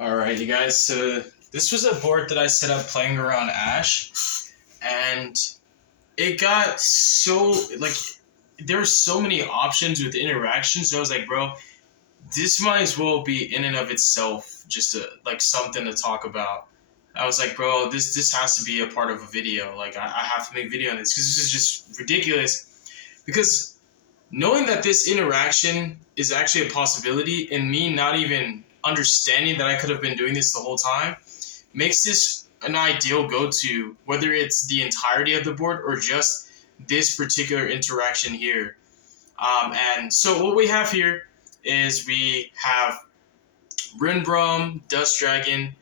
Alright, you guys, so this was a board that I set up playing around Ash, and it got so, there were so many options with interactions, so I was like, bro, this might as well be in and of itself just something to talk about. I was like, bro, this has to be a part of a video. I have to make a video on this, because this is just ridiculous. Because knowing that this interaction is actually a possibility and me not even understanding that I could have been doing this the whole time makes this an ideal go-to, whether it's the entirety of the board or just this particular interaction here. And so what we have here is we have Rinbrum, Dust Dragon,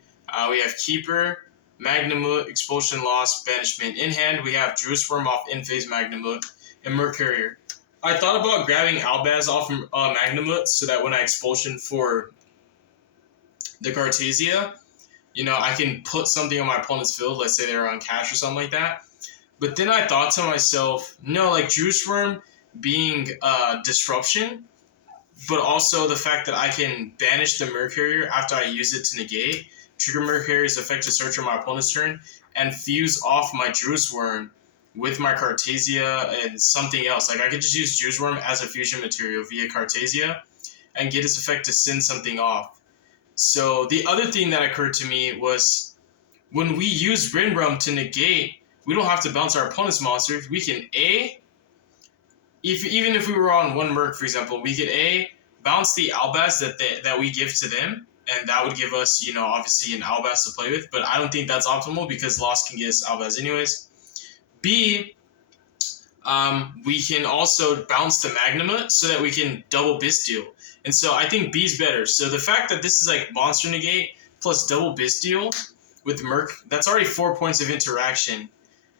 we have Keeper, Magnamut, Expulsion, Loss, Banishment. In hand, we have Druid Swarm off In-Phase Magnamut, and Mercurier. I thought about grabbing Albaz off Magnamut so that when I Expulsion for the Cartesia, I can put something on my opponent's field, let's say they're on cash or something like that. But then I thought to myself, no, Druid Swarm being Disruption, but also the fact that I can banish the Mercurier after I use it to negate, trigger Mercurier's effect to search on my opponent's turn, and fuse off my Druid Swarm with my Cartesia and something else. I could just use Druid Swarm as a fusion material via Cartesia and get its effect to send something off. So the other thing that occurred to me was when we use Rinbrum to negate, we don't have to bounce our opponent's monsters. We can even if we were on one Merc, for example, we could bounce the Albaz that we give to them, and that would give us, obviously an Albaz to play with, but I don't think that's optimal because Lost can get us Albaz anyways. B, we can also bounce the Magnamut so that we can double Bystial. And so I think B's better. So the fact that this is Monster Negate plus double Bystial with Merc, that's already 4 points of interaction.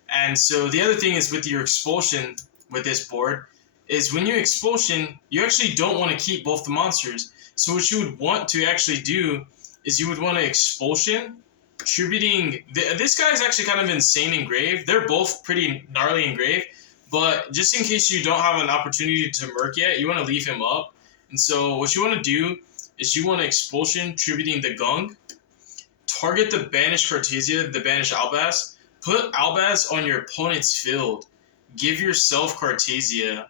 And so the other thing is with your Expulsion with this board, is when you Expulsion, you actually don't want to keep both the monsters. So what you would want to actually do is you would want to Expulsion, attributing... This guy is actually kind of insane in Grave. They're both pretty gnarly in Grave, but just in case you don't have an opportunity to Merc yet, you want to leave him up. And so what you want to do is you want to Expulsion, attributing the Gung, target the banished Cartesia, the banished Albaz, put Albaz on your opponent's field, give yourself Cartesia.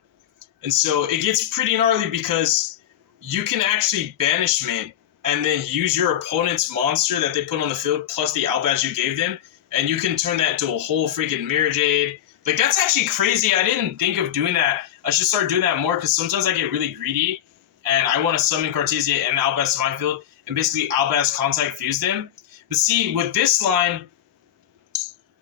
And so it gets pretty gnarly because you can actually Banishment and then use your opponent's monster that they put on the field plus the Albaz you gave them, and you can turn that into a whole freaking Mirror Jade. That's actually crazy. I didn't think of doing that. I should start doing that more because sometimes I get really greedy and I want to summon Cartesia and Albaz to my field and basically Albaz contact fuse them. But see, with this line,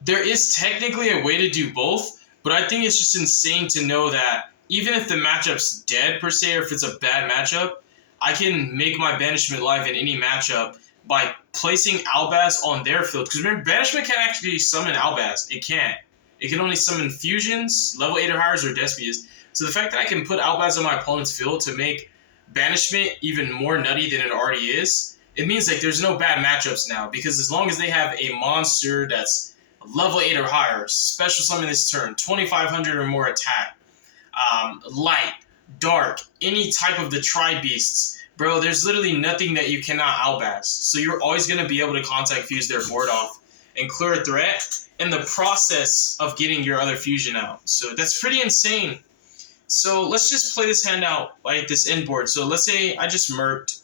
there is technically a way to do both, but I think it's just insane to know that even if the matchup's dead per se, or if it's a bad matchup, I can make my Banishment live in any matchup by placing Albaz on their field. Because remember, Banishment can't actually summon Albaz. It can't. It can only summon fusions, level 8 or higher, or Despias. So the fact that I can put Albaz on my opponent's field to make Banishment even more nutty than it already is, it means there's no bad matchups now. Because as long as they have a monster that's level 8 or higher, special summon this turn, 2,500 or more attack, light, dark, any type of the Tri-Beasts, bro, there's literally nothing that you cannot Albaz. So you're always going to be able to contact fuse their board off and clear a threat in the process of getting your other fusion out. So that's pretty insane. So let's just play this hand out like this end board. So let's say I just Merked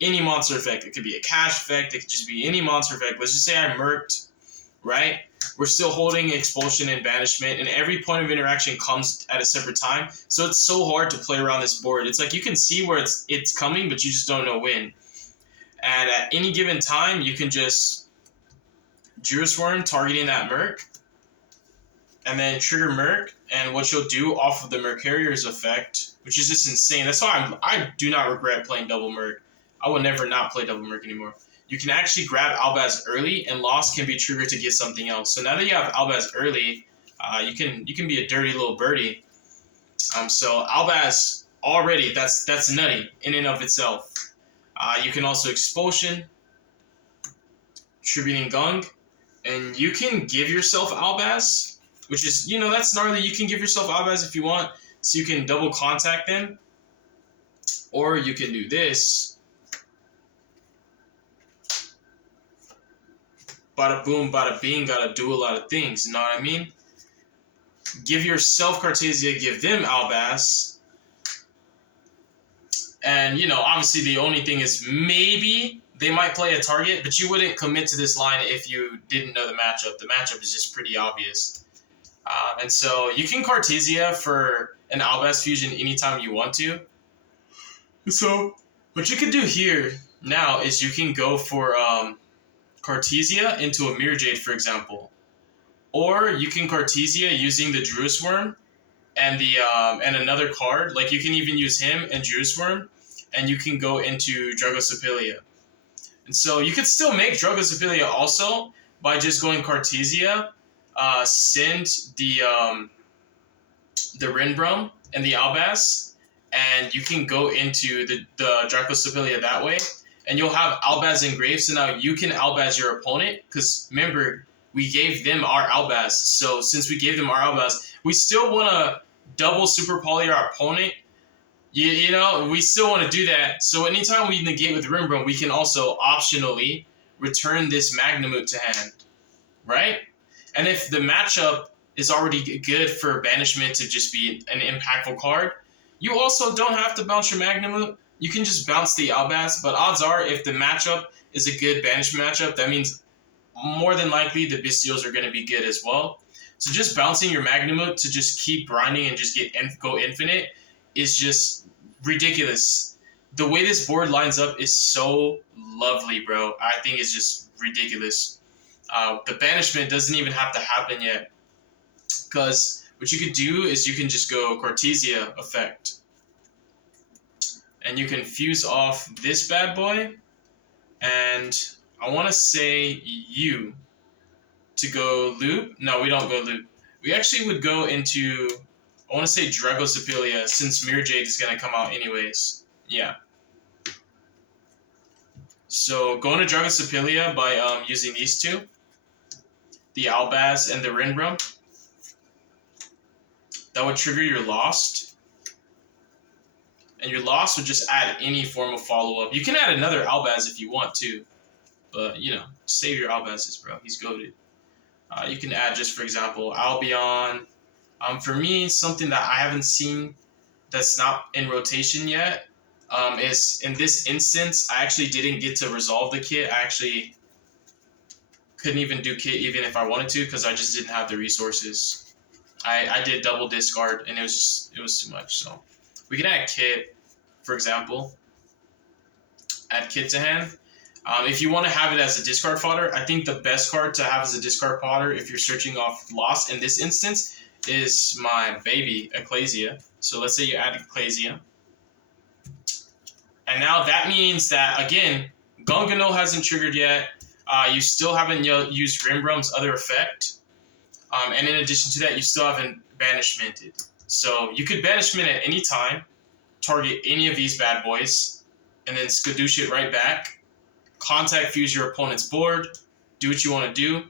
any monster effect. It could be a cash effect. It could just be any monster effect. Let's just say I Merked, right? We're still holding Expulsion and Banishment, and every point of interaction comes at a separate time. So it's so hard to play around this board. It's you can see where it's coming, but you just don't know when. And at any given time, you can just Druid Swarm targeting that Merc, and then trigger Merc, and what you'll do off of the Mercurier's effect, which is just insane. That's why I do not regret playing double Merc. I will never not play double Merc anymore. You can actually grab Albaz early, and Lost can be triggered to get something else. So now that you have Albaz early, you can be a dirty little birdie. So Albaz already, that's nutty in and of itself. You can also Expulsion, attributing Gung, and you can give yourself Albaz, which is, that's gnarly. You can give yourself Albaz if you want, so you can double contact them, or you can do this. bada boom, bada bing, gotta do a lot of things, you know what I mean? Give yourself Cartesia, give them Albaz. And, obviously the only thing is maybe they might play a target, but you wouldn't commit to this line if you didn't know the matchup. The matchup is just pretty obvious. And so you can Cartesia for an Albaz fusion anytime you want to. So what you could do here now is you can go for Cartesia into a Mirror Jade, for example. Or you can Cartesia using the Druis Worm and the and another card. Like you can even use him and Druis Worm, and you can go into Dragosophilia. And so you could still make Dragosophilia also by just going Cartesia, send the Rinbrum and the Albaz, and you can go into the Dragosophilia that way, and you'll have Albaz engraved. So now you can Albaz your opponent, because remember, we gave them our Albaz. So since we gave them our Albaz, we still want to double super poly our opponent. We still want to do that. So anytime we negate with Rinbrum, we can also optionally return this Magnamut to hand, right? And if the matchup is already good for Banishment to just be an impactful card, you also don't have to bounce your Magnamut. You can just bounce the Albaz, but odds are if the matchup is a good Banishment matchup, that means more than likely the Bestials are going to be good as well. So just bouncing your Magnamut to just keep grinding and just go infinite is just ridiculous. The way this board lines up is so lovely, bro. I think it's just ridiculous. The Banishment doesn't even have to happen yet, because what you could do is you can just go Cartesia effect, and you can fuse off this bad boy, and I want to say you to go loop. No, we don't go loop. We actually would go into, I want to say Dragosophilia, since Mirror Jade is going to come out anyways. Yeah. So going to Dragosophilia by using these two, the Albaz and the Rinbrum. That would trigger your Lost. And your Lost would just add any form of follow-up. You can add another Albaz if you want to. But, save your Albazes, bro. He's goated. You can add just, for example, Albion. For me, something that I haven't seen that's not in rotation yet is, in this instance, I actually didn't get to resolve the kit. I actually couldn't even do kit even if I wanted to, because I just didn't have the resources. I did double discard, and it was too much. So we can add kit, for example. Add kit to hand. If you want to have it as a discard fodder, I think the best card to have as a discard fodder, if you're searching off Lost in this instance, is my baby, Ecclesia. So let's say you add Ecclesia. And now that means that, again, Gungano hasn't triggered yet. You still haven't used Rinbrum's other effect. And in addition to that, you still haven't Banishmented. So you could Banishment at any time, target any of these bad boys, and then Skadoosh it right back. Contact fuse your opponent's board, do what you want to do.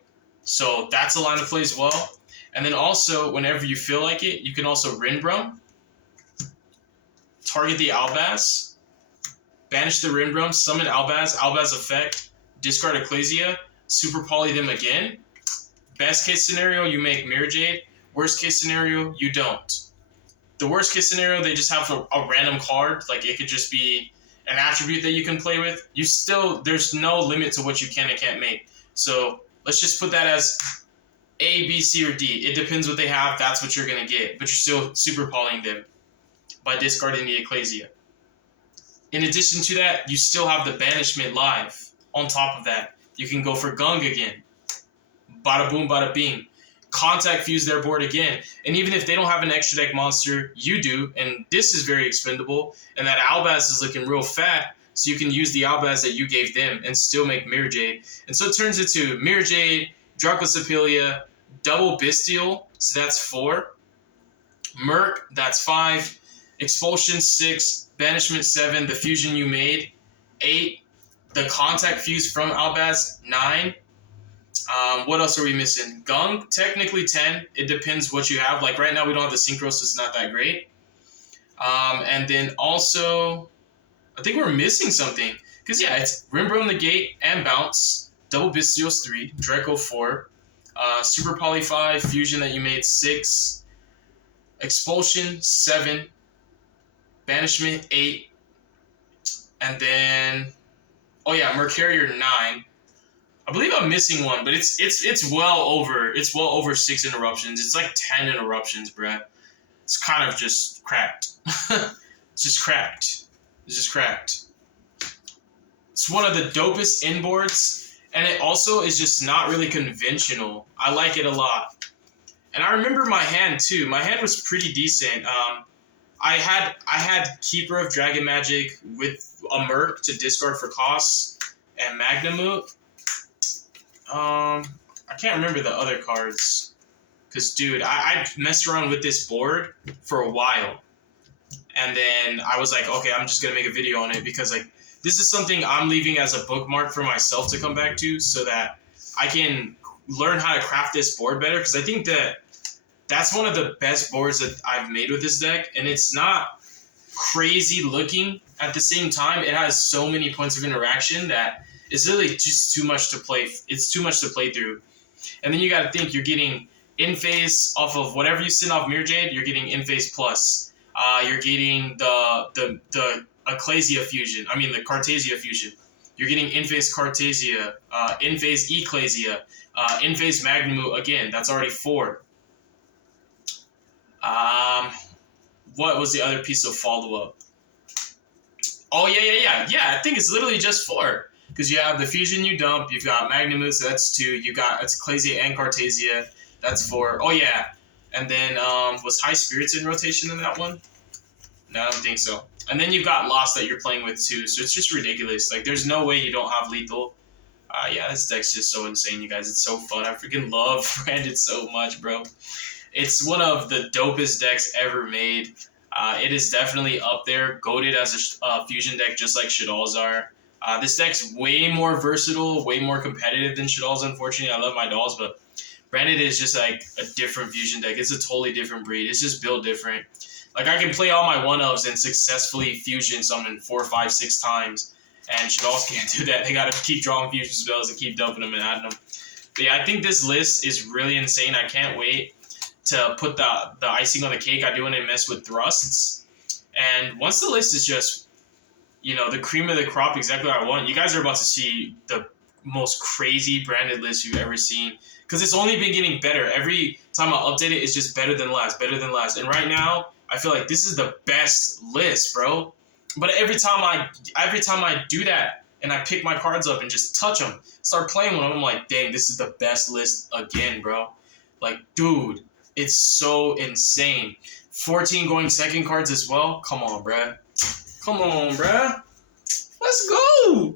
So that's a line of play as well. And then also, whenever you feel like it, you can also Rinbrum, target the Albaz, banish the Rinbrum, summon Albaz, Albaz effect, discard Ecclesia, super poly them again. Best case scenario, you make Mirror Jade. Worst case scenario, you don't. The worst case scenario, they just have a random card. Like, it could just be an attribute that you can play with. There's no limit to what you can and can't make. So let's just put that as A, B, C, or D. It depends what they have. That's what you're going to get. But you're still super polying them by discarding the Ecclesia. In addition to that, you still have the Banishment live. On top of that, you can go for Gung again. Bada boom, bada bing. Contact fuse their board again. And even if they don't have an extra deck monster, you do. And this is very expendable. And that Albaz is looking real fat. So you can use the Albaz that you gave them and still make Mirror Jade. And so it turns into Mirror Jade, Dracosophilia, double Bestial. So that's 4. Merc, that's 5. Expulsion, 6. Banishment, 7. The fusion you made, 8. The contact fuse from Albaz, 9. What else are we missing? Gung, technically 10. It depends what you have. Like right now we don't have the Synchro, so it's not that great. And then also, I think we're missing something. Because yeah, it's Rinbrum, Negate, and Bounce. Double Bestios 3, Draco 4, Super Poly 5, Fusion that you made 6, Expulsion 7, Banishment 8, and then Mercurier 9. I believe I'm missing one, but it's well over 6 interruptions. It's like 10 interruptions, bruh. It's kind of just cracked. It's just cracked. It's just cracked. It's one of the dopest inboards, and it also is just not really conventional. I like it a lot. And I remember my hand too. My hand was pretty decent. I had Keeper of Dragon Magic with a Merc to discard for costs and Magnamut. I can't remember the other cards. Because, dude, I messed around with this board for a while. And then I was like, okay, I'm just going to make a video on it because, like, this is something I'm leaving as a bookmark for myself to come back to so that I can learn how to craft this board better. Because I think that's one of the best boards that I've made with this deck. And it's not crazy looking at the same time. It has so many points of interaction that it's really just too much to play. It's too much to play through. And then you got to think you're getting in-phase off of whatever you send off Mirror Jade, you're getting in-phase plus. You're getting the Ecclesia fusion. I mean the Cartesia fusion. You're getting in-phase Cartesia, in-phase Ecclesia, in-phase Magnamut again. That's already 4. What was the other piece of follow-up? Oh yeah. I think it's literally just 4. Because you have the fusion you dump, you've got Magnamut, so that's 2. You got Ecclesia and Cartesia. That's 4. Oh, yeah. And then, was High Spirits in rotation in that one? No, I don't think so. And then you've got Lost that you're playing with, too. So it's just ridiculous. Like, there's no way you don't have lethal. Yeah, this deck's just so insane, you guys. It's so fun. I freaking love Branded so much, bro. It's one of the dopest decks ever made. It is definitely up there. Goated as a fusion deck, just like Shadal's are. This deck's way more versatile, way more competitive than Shadal's, unfortunately. I love my dolls, but Branded is just like a different fusion deck. It's a totally different breed. It's just built different. Like, I can play all my 1-ofs and successfully fusion summon 4, 5, 6 times, and Shadal's can't do that. They gotta keep drawing fusion spells and keep dumping them and adding them. But yeah, I think this list is really insane. I can't wait to put the icing on the cake. I do want to mess with thrusts. And once the list is just, the cream of the crop, exactly what I want, you guys are about to see the most crazy Branded list you've ever seen. Because it's only been getting better. Every time I update it, it's just better than last, better than last. And right now, I feel like this is the best list, bro. But every time I do that and I pick my cards up and just touch them, start playing with them, I'm like, dang, this is the best list again, bro. Like, dude, it's so insane. 14 going second cards as well. Come on, bruh. Come on, bruh. Let's go.